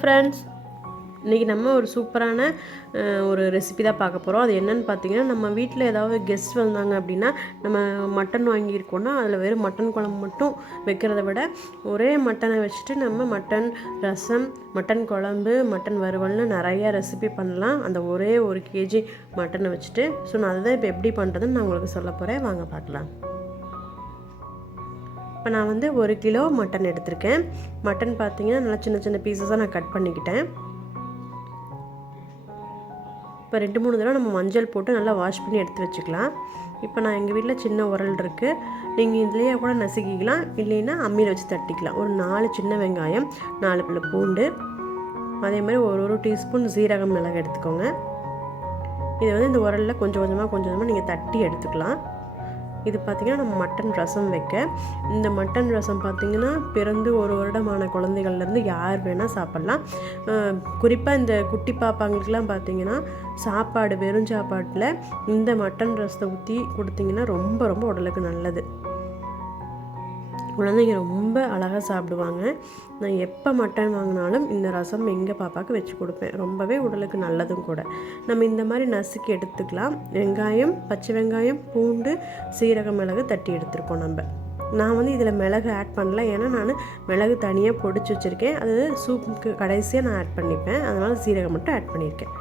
Friends, இன்றைக்கி நம்ம ஒரு சூப்பரான ஒரு ரெசிபி தான் பார்க்க போகிறோம். அது என்னென்னு பார்த்தீங்கன்னா, நம்ம வீட்டில் ஏதாவது கெஸ்ட் வந்தாங்க அப்படின்னா, நம்ம மட்டன் வாங்கியிருக்கோன்னா அதில் வெறும் மட்டன் குழம்பு மட்டும் வைக்கிறத விட ஒரே மட்டனை வச்சுட்டு நம்ம மட்டன் ரசம், மட்டன் குழம்பு, மட்டன் வறுவல்னு நிறையா ரெசிபி பண்ணலாம். அந்த ஒரே 1 kg மட்டனை வச்சுட்டு. ஸோ நான் அதுதான் இப்போ எப்படி பண்ணுறதுன்னு நான் உங்களுக்கு சொல்ல போகிறேன். வாங்க பார்க்கலாம். இப்போ நான் வந்து 1 கிலோ மட்டன் எடுத்திருக்கேன். மட்டன் பார்த்தீங்கன்னா நல்லா சின்ன சின்ன பீஸஸாக நான் கட் பண்ணிக்கிட்டேன். இப்போ 2-3 தடவை நம்ம மஞ்சள் போட்டு நல்லா வாஷ் பண்ணி எடுத்து வச்சுக்கலாம். இப்போ நான் எங்கள் வீட்டில் சின்ன உரல் இருக்குது, நீங்கள் இதுலேயே கூட நசுக்கிக்கலாம், இல்லைன்னா அம்மியில் வச்சு தட்டிக்கலாம். ஒரு 4 சின்ன வெங்காயம், 4 பல்லு பூண்டு, அதே மாதிரி ஒரு டீஸ்பூன் சீரகம் மிளகு எடுத்துக்கோங்க. இதை வந்து இந்த உரலில் கொஞ்சம் கொஞ்சமாக நீங்கள் தட்டி எடுத்துக்கலாம். இது பார்த்திங்கன்னா நம்ம மட்டன் ரசம் வைக்க. இந்த மட்டன் ரசம் பார்த்திங்கன்னா பிறந்து 1 வருடமான குழந்தைகள்லேருந்து யார் வேணால் சாப்பிட்லாம். குறிப்பாக இந்த குட்டி பாப்பாங்களுக்கெலாம் பார்த்திங்கன்னா சாப்பாடு வெறும் சாப்பாட்டில் இந்த மட்டன் ரசத்தை ஊற்றி கொடுத்திங்கன்னா ரொம்ப ரொம்ப உடலுக்கு நல்லது. குழந்தைங்க ரொம்ப அழகாக சாப்பிடுவாங்க. நான் எப்போ மட்டன் வாங்கினாலும் இந்த ரசம் எங்கள் பாப்பாவுக்கு வச்சு கொடுப்பேன். ரொம்பவே உடலுக்கு நல்லதும் கூட. நம்ம இந்த மாதிரி நசுக்கி எடுத்துக்கலாம். வெங்காயம், பச்சை வெங்காயம், பூண்டு, சீரகம், மிளகு தட்டி எடுத்துருக்கோம் நம்ம. நான் வந்து இதில் மிளகு ஆட் பண்ணல, ஏன்னா நான் மிளகு தனியாக பொடிச்சு வச்சுருக்கேன். அது சூப்புக்கு கடைசியாக நான் ஆட் பண்ணிப்பேன், அதனால் சீரகம் மட்டும் ஆட் பண்ணியிருக்கேன்.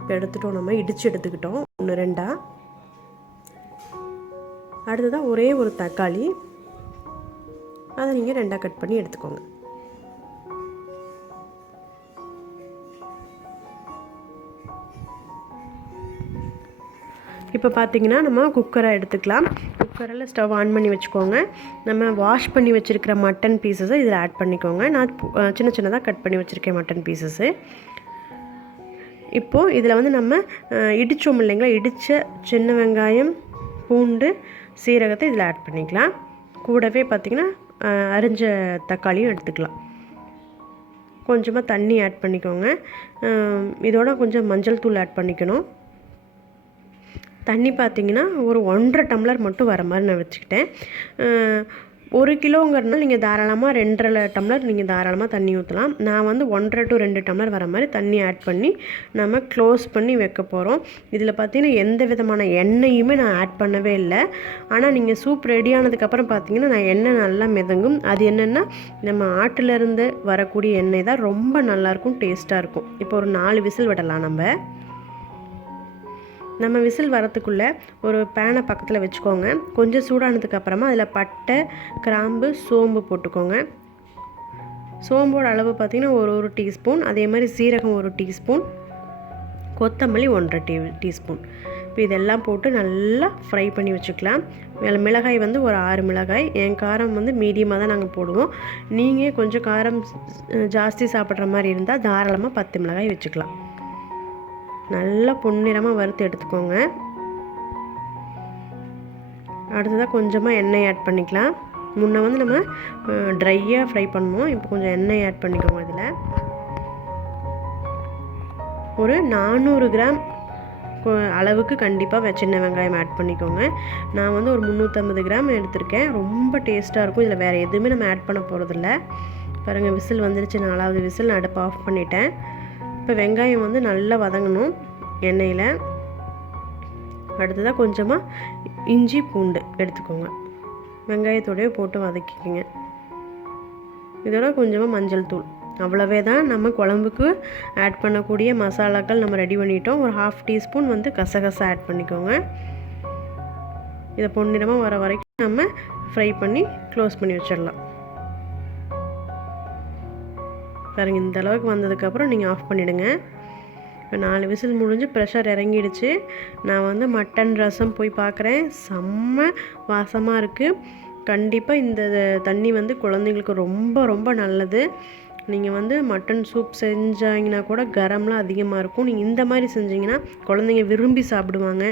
இப்போ எடுத்துட்டோம், நம்ம இடித்து எடுத்துக்கிட்டோம் 1-2. அடுத்ததாக ஒரே ஒரு தக்காளி, அதை நீங்கள் 2 கட் பண்ணி எடுத்துக்கோங்க. இப்போ பார்த்தீங்கன்னா நம்ம குக்கரை எடுத்துக்கலாம். குக்கரில் ஸ்டவ் ஆன் பண்ணி வச்சுக்கோங்க. நம்ம வாஷ் பண்ணி வச்சுருக்கிற மட்டன் பீசஸை இதில் ஆட் பண்ணிக்கோங்க. நான் சின்ன சின்னதாக கட் பண்ணி வச்சுருக்கேன் மட்டன் பீசஸ்ஸு. இப்போது இதில் வந்து நம்ம இடித்தோம் இல்லைங்களா, இடித்த சின்ன வெங்காயம், பூண்டு, சீரகத்தை இதில் ஆட் பண்ணிக்கலாம். கூடவே பார்த்திங்கன்னா அரிஞ்ச தக்காளியும் எடுத்துக்கலாம். கொஞ்சமாக தண்ணி ஆட் பண்ணிக்கோங்க. இதோட கொஞ்சம் மஞ்சள் தூள் ஆட் பண்ணிக்கணும். தண்ணி பார்த்திங்கன்னா ஒரு 1.5 டம்ளர் மட்டும் வர மாதிரி நான் வச்சுக்கிட்டேன். 1 கிலோங்கிறதுனால நீங்கள் தாராளமாக 2.5 டம்ளர் நீங்கள் தாராளமாக தண்ணி ஊற்றலாம். நான் வந்து 1.5 to 2 டம்ளர் வர மாதிரி தண்ணி ஆட் பண்ணி நம்ம க்ளோஸ் பண்ணி வைக்க போகிறோம். இதில் பார்த்திங்கன்னா எந்த விதமான எண்ணெயுமே நான் ஆட் பண்ணவே இல்லை. ஆனால் நீங்கள் சூப் ரெடி ஆனதுக்கப்புறம் பார்த்திங்கன்னா நான் எண்ணெய் நல்லா மிதங்கும். அது என்னென்னா நம்ம ஆட்டிலேருந்து வரக்கூடிய எண்ணெய் தான் ரொம்ப நல்லாயிருக்கும், டேஸ்ட்டாக இருக்கும். இப்போ ஒரு 4 விசில் விடலாம். நம்ம விசில் வரத்துக்குள்ளே ஒரு பேனை பக்கத்தில் வச்சுக்கோங்க. கொஞ்சம் சூடானதுக்கப்புறமா அதில் பட்டை, கிராம்பு, சோம்பு போட்டுக்கோங்க. சோம்போட அளவு பார்த்திங்கன்னா ஒரு டீஸ்பூன், அதே மாதிரி சீரகம் 1 டீஸ்பூன், கொத்தமல்லி 1.5 டீஸ்பூன். இப்போ இதெல்லாம் போட்டு நல்லா ஃப்ரை பண்ணி வச்சுக்கலாம். மிளகாய் வந்து ஒரு 6 மிளகாய். என் காரம் வந்து மீடியமாக தான் நாங்கள் போடுவோம். நீங்கள் கொஞ்சம் காரம் ஜாஸ்தி சாப்பிட்ற மாதிரி இருந்தால் தாராளமாக 10 மிளகாய் வச்சுக்கலாம். நல்லா பொன்னிறமாக வறுத்து எடுத்துக்கோங்க. அடுத்ததாக கொஞ்சமாக எண்ணெய் ஆட் பண்ணிக்கலாம். முன்ன வந்து நம்ம ட்ரையாக ஃப்ரை பண்ணுவோம். இப்போ கொஞ்சம் எண்ணெய் ஆட் பண்ணிக்கோங்க. இதில் ஒரு 400 கிராம் அளவுக்கு கண்டிப்பாக சின்ன வெங்காயம் ஆட் பண்ணிக்கோங்க. நான் வந்து ஒரு 350 கிராம் எடுத்திருக்கேன். ரொம்ப டேஸ்ட்டாக இருக்கும். இதில் வேறு எதுவுமே நம்ம ஆட் பண்ண போகிறதில்ல. பாருங்கள், விசில் வந்துருச்சு. 4வது விசில். நான் அடுப்பை ஆஃப் பண்ணிட்டேன். இப்போ வெங்காயம் வந்து நல்லா வதங்கணும் எண்ணெயில். அடுத்ததாக கொஞ்சமாக இஞ்சி பூண்டு எடுத்துக்கோங்க. வெங்காயத்தோடய போட்டு வதக்கிக்கோங்க. இதோட கொஞ்சமாக மஞ்சள் தூள். அவ்வளவே தான் நம்ம குழம்புக்கு ஆட் பண்ணக்கூடிய மசாலாக்கள் நம்ம ரெடி பண்ணிட்டோம். ஒரு 1/2 டீஸ்பூன் வந்து கசகசா ஆட் பண்ணிக்கோங்க. இதை பொன்னிறமாக வர வரைக்கும் நம்ம ஃப்ரை பண்ணி க்ளோஸ் பண்ணி வச்சிடலாம். பாருங்கள், இந்த அளவுக்கு வந்ததுக்கப்புறம் நீங்கள் ஆஃப் பண்ணிவிடுங்க. இப்போ 4 விசில் முடிஞ்சு ப்ரெஷர் இறங்கிடுச்சு. நான் வந்து மட்டன் ரசம் போய் பார்க்குறேன். செம்ம வாசமாக இருக்குது. கண்டிப்பாக இந்த தண்ணி வந்து குழந்தைங்களுக்கு ரொம்ப ரொம்ப நல்லது. நீங்கள் வந்து மட்டன் சூப் செஞ்சாங்கன்னா கூட கரம்லாம் அதிகமாக இருக்கும். நீங்கள் இந்த மாதிரி செஞ்சிங்கன்னா குழந்தைங்க விரும்பி சாப்பிடுவாங்க.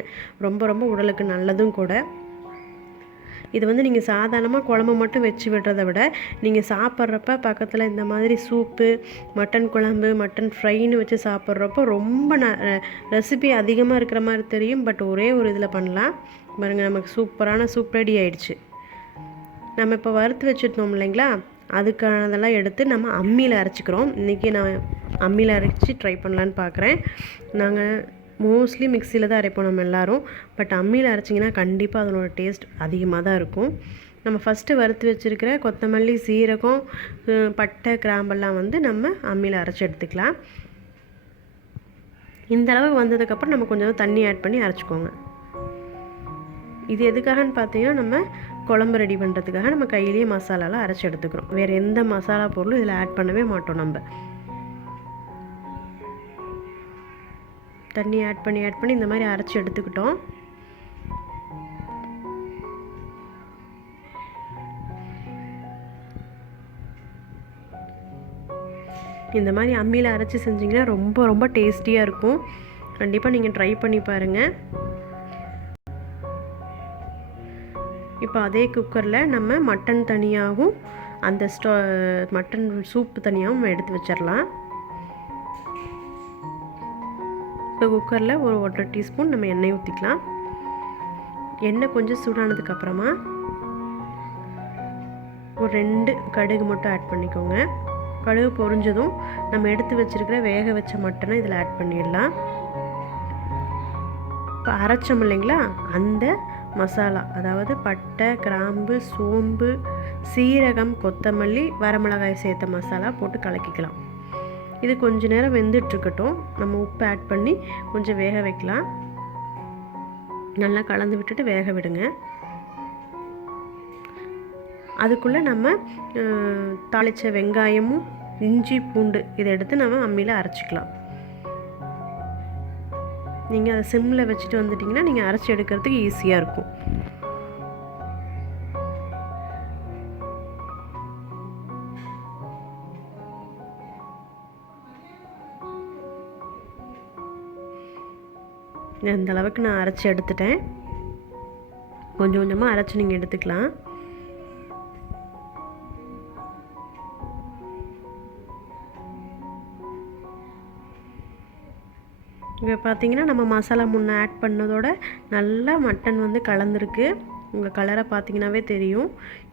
ரொம்ப ரொம்ப உடலுக்கு நல்லதும் கூட. இது வந்து நீங்கள் சாதாரணமாக குழம்பு மட்டும் வச்சு விடுறத விட நீங்கள் சாப்பிட்றப்ப பக்கத்தில் இந்த மாதிரி சூப்பு, மட்டன் குழம்பு, மட்டன் ஃப்ரைன்னு வச்சு சாப்பிட்றப்போ ரொம்ப ரெசிபி அதிகமாக இருக்கிற மாதிரி தெரியும். பட் ஒரே ஒரு இதில் பண்ணலாம். பாருங்கள், நமக்கு சூப்பரான சூப் ரெடி ஆயிடுச்சு. நம்ம இப்போ வறுத்து வச்சுருந்தோம் இல்லைங்களா, அதுக்கானதெல்லாம் எடுத்து நம்ம அம்மியில் அரைச்சிக்கிறோம். இன்றைக்கி நான் அம்மியில் அரைச்சி ட்ரை பண்ணலான்னு பார்க்குறேன். நாங்கள் மோஸ்ட்லி மிக்சியில் தான் அரைப்போம் நம்ம எல்லோரும். பட் அம்மியில் அரைச்சிங்கன்னா கண்டிப்பாக அதனோட டேஸ்ட் அதிகமாக தான் இருக்கும். நம்ம ஃபஸ்ட்டு வறுத்து வச்சுருக்கிற கொத்தமல்லி, சீரகம், பட்டை, கிராம்பெல்லாம் வந்து நம்ம அம்மியில் அரைச்சி எடுத்துக்கலாம். இந்த அளவுக்கு வந்ததுக்கப்புறம் நம்ம கொஞ்சம் தண்ணி ஆட் பண்ணி அரைச்சிக்கோங்க. இது எதுக்காகன்னு பார்த்தீங்கன்னா, நம்ம குழம்பு ரெடி பண்ணுறதுக்காக நம்ம கையிலேயே மசாலாலாம் அரைச்சி எடுத்துக்கிறோம். வேறு எந்த மசாலா பொருளும் இதில் ஆட் பண்ணவே மாட்டோம். நம்ம தண்ணி ஆட் பண்ணி இந்த மாதிரி அரைச்சி எடுத்துக்கிட்டோம். இந்த மாதிரி அம்மியில் அரைச்சி செஞ்சிங்கன்னா ரொம்ப ரொம்ப டேஸ்டியாக இருக்கும். கண்டிப்பாக நீங்கள் ட்ரை பண்ணி பாருங்கள். இப்போ அதே குக்கரில் நம்ம மட்டன் தனியாகவும் அந்த மட்டன் சூப்பு தனியாகவும் எடுத்து வச்சிடலாம். இப்போ குக்கரில் ஒரு 1.5 டீஸ்பூன் நம்ம எண்ணெய் ஊற்றிக்கலாம். எண்ணெய் கொஞ்சம் சூடானதுக்கப்புறமா ஒரு 2 கடுகு மட்டும் ஆட் பண்ணிக்கோங்க. கடுகு பொரிஞ்சதும் நம்ம எடுத்து வச்சுருக்கிற வேக வச்ச மட்டனை இதில் ஆட் பண்ணிடலாம். இப்போ அரைச்சோம் இல்லைங்களா, அந்த மசாலா, அதாவது பட்டை, கிராம்பு, சோம்பு, சீரகம், கொத்தமல்லி, வரமிளகாய் சேர்த்த மசாலா போட்டு கலக்கிக்கலாம். இது கொஞ்ச நேரம் வெந்துட்டுருக்கட்டும். நம்ம உப்பு ஆட் பண்ணி கொஞ்சம் வேக வைக்கலாம். நல்லா கலந்து விட்டுட்டு வேக விடுங்க. அதுக்குள்ளே நம்ம தாளித்த வெங்காயமும் இஞ்சி பூண்டு இதை எடுத்து நம்ம அம்மியில் அரைச்சிக்கலாம். நீங்கள் அதை சிம்மில் வச்சுட்டு வந்துட்டிங்கன்னா நீங்கள் அரைச்சி எடுக்கிறதுக்கு ஈஸியாக இருக்கும். இந்த அளவுக்கு நான் அரைச்சி எடுத்துட்டேன். கொஞ்சம் கொஞ்சமாக அரைச்சி நீங்கள் எடுத்துக்கலாம். இங்கே பார்த்தீங்கன்னா நம்ம மசாலா முன்னே ஆட் பண்ணதோட நல்லா மட்டன் வந்து கலந்துருக்கு. உங்கள் கலரை பார்த்தீங்கன்னாவே தெரியும்.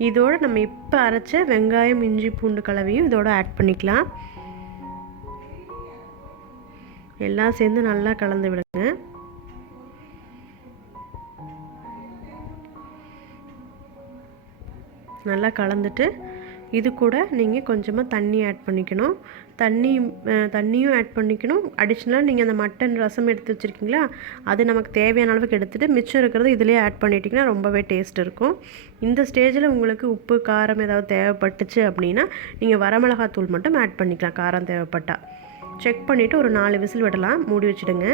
இதோடு நம்ம இப்போ அரைச்ச வெங்காயம், இஞ்சி பூண்டு கலவையும் இதோட ஆட் பண்ணிக்கலாம். எல்லாம் சேர்ந்து நல்லா கலந்து விடுங்க. நல்லா கலந்துட்டு இது கூட நீங்கள் கொஞ்சமாக தண்ணி ஆட் பண்ணிக்கணும். தண்ணியும் ஆட் பண்ணிக்கணும். அடிஷ்னலாக நீங்கள் அந்த மட்டன் ரசம் எடுத்து வச்சுருக்கீங்களா, அது நமக்கு தேவையான அளவுக்கு எடுத்துகிட்டு மிச்சம் இருக்கிறது இதிலே ஆட் பண்ணிட்டிங்கன்னா ரொம்பவே டேஸ்ட் இருக்கும். இந்த ஸ்டேஜில் உங்களுக்கு உப்பு, காரம் ஏதாவது தேவைப்பட்டுச்சு அப்படின்னா நீங்கள் வரமிளகாத்தூள் மட்டும் ஆட் பண்ணிக்கலாம். காரம் தேவைப்பட்டால் செக் பண்ணிவிட்டு ஒரு 4 விசில் விடலாம். மூடி வச்சுடுங்க.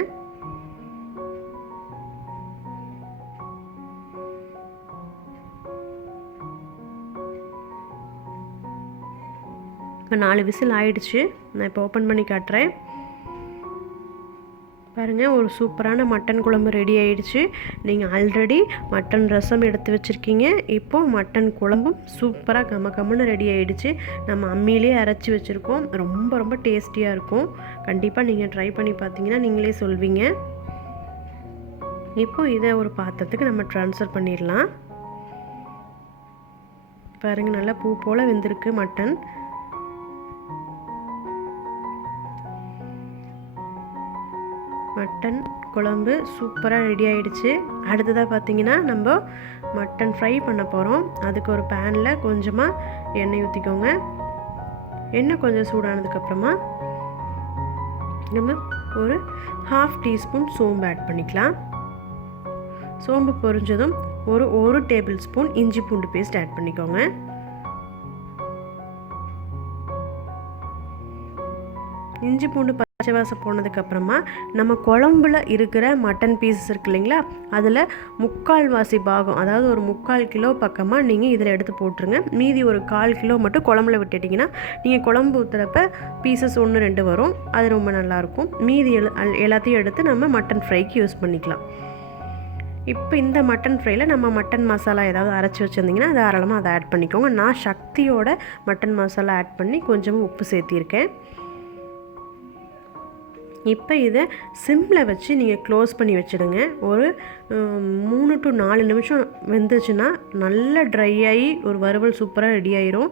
இப்போ 4 விசில் ஆயிடுச்சு. நான் இப்போ ஓப்பன் பண்ணி காட்டுறேன். பாருங்கள், ஒரு சூப்பரான மட்டன் குழம்பு ரெடி ஆயிடுச்சு. நீங்கள் ஆல்ரெடி மட்டன் ரசம் எடுத்து வச்சுருக்கீங்க. இப்போது மட்டன் குழம்பும் சூப்பராக கம்மன்னு ரெடி ஆயிடுச்சு. நம்ம அம்மியிலே அரைச்சி வச்சுருக்கோம். ரொம்ப ரொம்ப டேஸ்டியாக இருக்கும். கண்டிப்பாக நீங்கள் ட்ரை பண்ணி பார்த்தீங்கன்னா நீங்களே சொல்வீங்க. இப்போ இதை ஒரு பாத்திரத்துக்கு நம்ம ட்ரான்ஸ்ஃபர் பண்ணிடலாம். பாருங்கள், நல்லா பூ போல் வெந்திருக்கு மட்டன். மட்டன் குழம்பு சூப்பராக ரெடி ஆகிடுச்சு. அடுத்ததாக பார்த்திங்கன்னா நம்ம மட்டன் ஃப்ரை பண்ண போகிறோம். அதுக்கு ஒரு பேனில் கொஞ்சமாக எண்ணெய் ஊற்றிக்கோங்க. எண்ணெய் கொஞ்சம் சூடானதுக்கப்புறமா நம்ம ஒரு 1/2 டீஸ்பூன் சோம்பு ஆட் பண்ணிக்கலாம். சோம்பு பொரிஞ்சதும் ஒரு டேபிள் ஸ்பூன் இஞ்சி பூண்டு பேஸ்ட் ஆட் பண்ணிக்கோங்க. இஞ்சி பூண்டு பச்சை வாசம் போனதுக்கப்புறமா நம்ம குழம்புல இருக்கிற மட்டன் பீசஸ் இருக்கு இல்லைங்களா, அதில் 3/4 பாகம், அதாவது ஒரு 3/4 கிலோ பக்கமாக நீங்கள் இதில் எடுத்து போட்டுருங்க. மீதி ஒரு 1/4 கிலோ மட்டும் குழம்புல விட்டுட்டிங்கன்னா நீங்கள் குழம்பு ஊற்றுறப்ப பீசஸ் 1-2 வரும். அது ரொம்ப நல்லாயிருக்கும். மீதி எல்லாத்தையும் எடுத்து நம்ம மட்டன் ஃப்ரைக்கு யூஸ் பண்ணிக்கலாம். இப்போ இந்த மட்டன் ஃப்ரையில் நம்ம மட்டன் மசாலா ஏதாவது அரைச்சி வச்சுருந்திங்கன்னா தாராளமாக அதை ஆட் பண்ணிக்கோங்க. நான் சக்தியோட மட்டன் மசாலா ஆட் பண்ணி கொஞ்சமாக உப்பு சேர்த்திருக்கேன். இப்போ இதை சிம்மில் வச்சு நீங்கள் க்ளோஸ் பண்ணி வச்சுடுங்க. ஒரு 3 to 4 நிமிஷம் வெந்துச்சுன்னா நல்லா ட்ரை ஆகி ஒரு வறுவல் சூப்பராக ரெடி ஆயிரும்.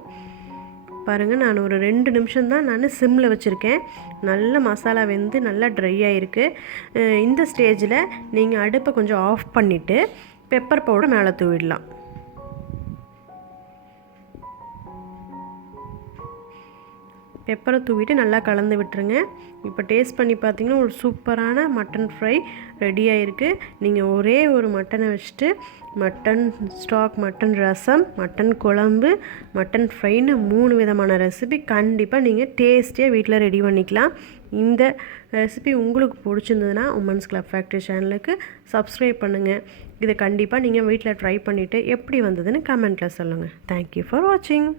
பாருங்கள் நான் ஒரு 2 நிமிஷம் தான் நான் சிம்மில் வச்சுருக்கேன். நல்ல மசாலா வெந்து நல்லா ட்ரை ஆகிருக்கு. இந்த ஸ்டேஜில் நீங்கள் அடுப்பை கொஞ்சம் ஆஃப் பண்ணிவிட்டு பெப்பர் பவுடர் மேலே தூவிடலாம். பெப்பரை தூவிட்டு நல்லா கலந்து விட்டுருங்க. இப்போ டேஸ்ட் பண்ணி பார்த்தீங்கன்னா ஒரு சூப்பரான மட்டன் ஃப்ரை ரெடி ஆகிருக்கு. நீங்கள் ஒரே ஒரு மட்டனை வச்சுட்டு மட்டன் ஸ்டாக், மட்டன் ரசம், மட்டன் குழம்பு, மட்டன் ஃப்ரைன்னு 3 விதமான ரெசிபி கண்டிப்பாக நீங்கள் டேஸ்டியாக வீட்டில் ரெடி பண்ணிக்கலாம். இந்த ரெசிபி உங்களுக்கு பிடிச்சிருந்ததுன்னா உமன்ஸ் கிளப் ஃபேக்ட்ரி சேனலுக்கு சப்ஸ்கிரைப் பண்ணுங்கள். இதை கண்டிப்பாக நீங்கள் வீட்டில் ட்ரை பண்ணிவிட்டு எப்படி வந்ததுன்னு கமெண்ட்டில் சொல்லுங்கள். தேங்க்யூ ஃபார் வாட்சிங்.